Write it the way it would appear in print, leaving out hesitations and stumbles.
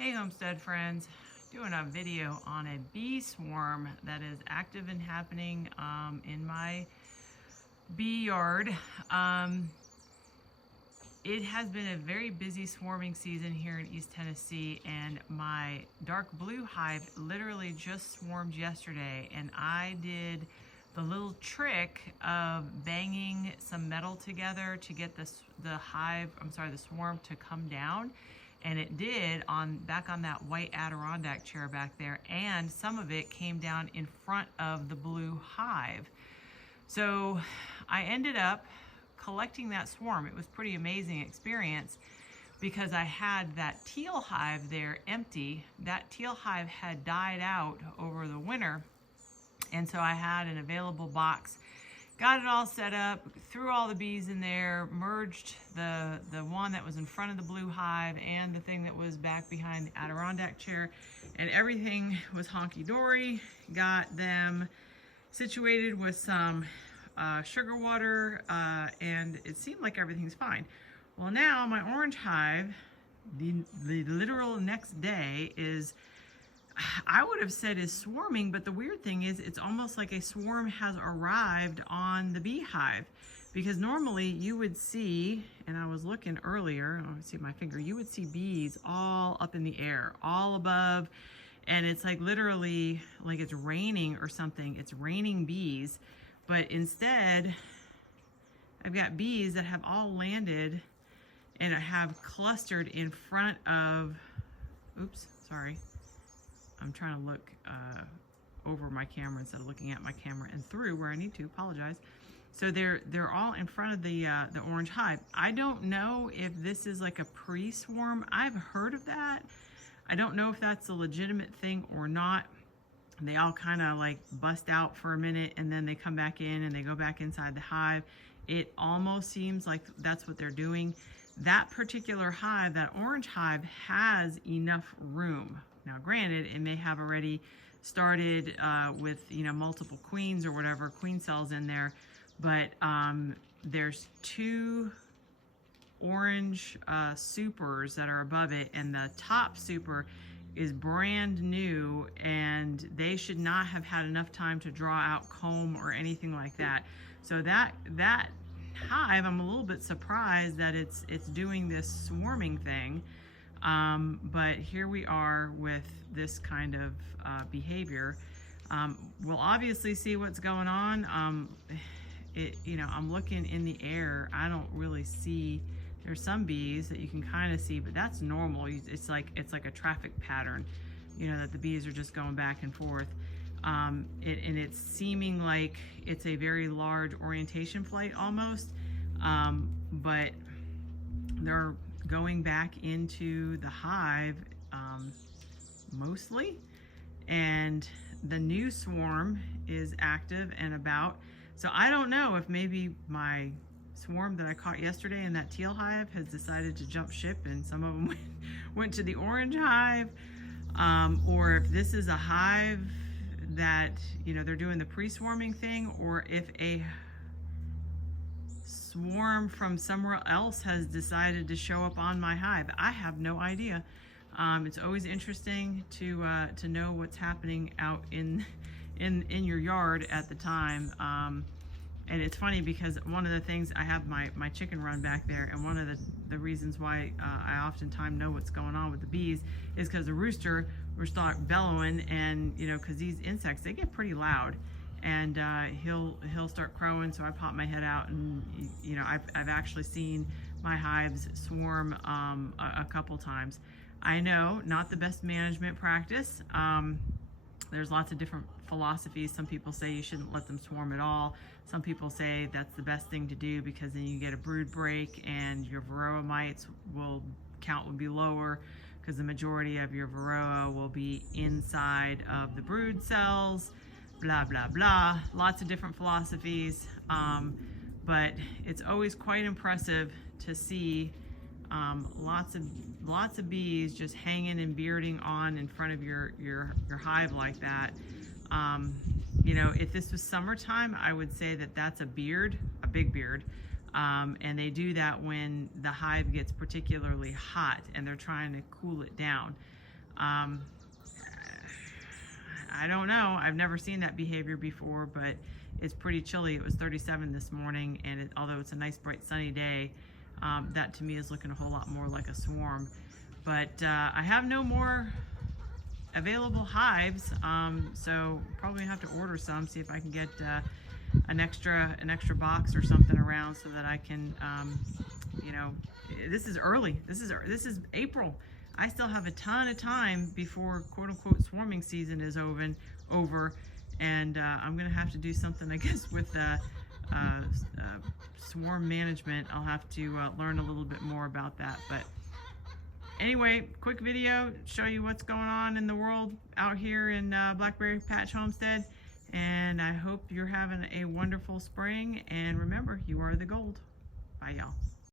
Hey homestead friends, doing a video on a bee swarm that is active and happening in my bee yard. It has been a very busy swarming season here in East Tennessee, and my dark blue hive literally just swarmed yesterday, and I did the little trick of banging some metal together to get the swarm to come down. And it did back on that white Adirondack chair back there, and some of it came down in front of the blue hive. So I ended up collecting that swarm. It was a pretty amazing experience because I had that teal hive there empty. That teal hive had died out over the winter, and so I had an available box. Got it all set up, threw all the bees in there, merged the one that was in front of the blue hive and the thing that was back behind the Adirondack chair, and everything was honky-dory. Got them situated with some sugar water, and it seemed like everything's fine. Well, now my orange hive, the literal next day is, I would have said is swarming, but the weird thing is it's almost like a swarm has arrived on the beehive, because normally you would see, and I was looking earlier, I see my finger, you would see bees all up in the air, all above, and it's like literally like it's raining or something. It's raining bees, but instead I've got bees that have all landed and have clustered in front of, oops, sorry. I'm trying to look over my camera instead of looking at my camera and through where I need to. Apologize. So they're all in front of the orange hive. I don't know if this is like a pre-swarm. I've heard of that. I don't know if that's a legitimate thing or not. They all kind of like bust out for a minute and then they come back in and they go back inside the hive. It almost seems like that's what they're doing. That particular hive, that orange hive, has enough room. Now, granted, it may have already started with, multiple queens or whatever, queen cells in there, but there's two orange supers that are above it, and the top super is brand new, and they should not have had enough time to draw out comb or anything like that. So that hive, I'm a little bit surprised that it's doing this swarming thing. But here we are with this kind of behavior. We'll obviously see what's going on. I'm looking in the air. I don't really see, there's some bees that you can kind of see, but that's normal. It's like a traffic pattern, that the bees are just going back and forth. And it's seeming like it's a very large orientation flight almost, but they're going back into the hive mostly, and the new swarm is active and about. So I don't know if maybe my swarm that I caught yesterday in that teal hive has decided to jump ship and some of them went to the orange hive, or if this is a hive that they're doing the pre-swarming thing, or if a swarm from somewhere else has decided to show up on my hive. I have no idea. It's always interesting to know what's happening out in your yard at the time. And it's funny because one of the things, I have my chicken run back there, and one of the reasons why I oftentimes know what's going on with the bees is because the rooster will start bellowing, and because these insects, they get pretty loud. And he'll start crowing, so I pop my head out, and I've actually seen my hives swarm a couple times. I know, not the best management practice. There's lots of different philosophies. Some people say you shouldn't let them swarm at all. Some people say that's the best thing to do because then you get a brood break and your varroa mites count will be lower, because the majority of your varroa will be inside of the brood cells. Blah, blah, blah. Lots of different philosophies, but it's always quite impressive to see lots of bees just hanging and bearding on in front of your hive like that. If this was summertime, I would say that that's a big beard, and they do that when the hive gets particularly hot and they're trying to cool it down. I don't know. I've never seen that behavior before, but it's pretty chilly. It was 37 this morning, and although it's a nice bright sunny day, that to me is looking a whole lot more like a swarm. But I have no more available hives, so probably have to order some, see if I can get an extra box or something around so that I can, you know, this is early. This is April. I still have a ton of time before quote-unquote swarming season is over, and I'm gonna have to do something, I guess, with swarm management. I'll have to learn a little bit more about that. But anyway, quick video, show you what's going on in the world out here in Blackberry Patch Homestead, and I hope you're having a wonderful spring, and remember, you are the gold. Bye, y'all.